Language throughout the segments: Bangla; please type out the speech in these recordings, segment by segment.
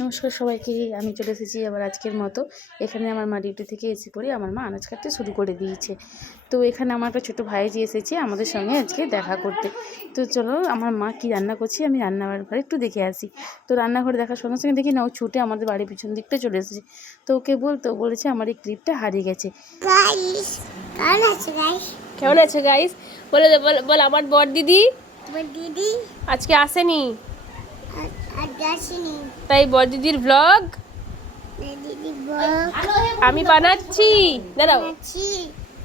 নমস্কার সবাইকে। আমি চলে এসেছি আবার আজকের মতো। এখানে আমার মা ডিউটি থেকে এসে পড়ে আমার মা আনাজ কাটতে শুরু করে দিয়েছে। তো এখানে আমার একটা ছোটো ভাইজি এসেছে আমাদের সঙ্গে আজকে দেখা করতে। তো চলো আমার মা কি রান্না করছি আমি রান্নাঘর ঘরে একটু দেখে আসি। তো রান্নাঘরে দেখার সঙ্গে সঙ্গে দেখি না ও ছুটে আমাদের বাড়ির পিছন দিকটা চলে এসেছে। তো ওকে বলেছে আমার এই ক্লিপটা হারিয়ে গেছে। কেমন আছে গাইস? বলে দে, বল আমার বড় দিদি আজকে আসেনি, তাই বড় দিদির ব্লগ আমি বানাচ্ছি। দাঁড়াও,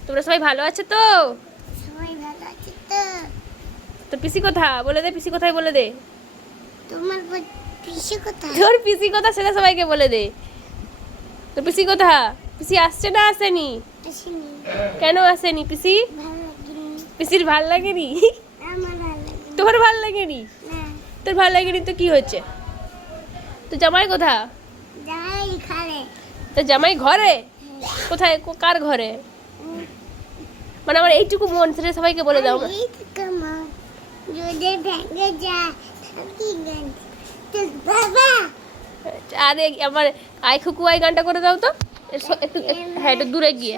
তোমরা সবাই ভালো আছো তো? তো পিসি কোথা বলে দে, পিসি কোথায় বলে দে। তোর পিসি কোথা সেটা সবাইকে বলে দে। তো পিসি কোথা? পিসি আসছে না আসেনি? কেন আসেনি পিসি? পিসির ভাল লাগেনি? তোর ভাল লাগেনি? তোর ভাল লাগেনি তো কি হচ্ছে? তো জামাই কোথা? তো জামাই ঘরে? কোথায়, কার ঘরে? মানে আমার এইটুকু মন, সেটা সবাইকে বলে দাও। আরে আমার আই খুকু আই গানটা করে দাও তো একটু। হ্যাঁ, একটু দূরে গিয়ে।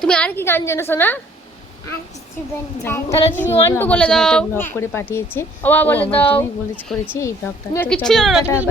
তুমি আর কি গান জানো শোনা? তাহলে তুমি ওয়ান টু বলে দাও। ব্লগ করে পাঠিয়েছে, ও বলে দাও। বলেছি করেছি এই ব্লগটা। কিচ্ছু জানো না তুমি।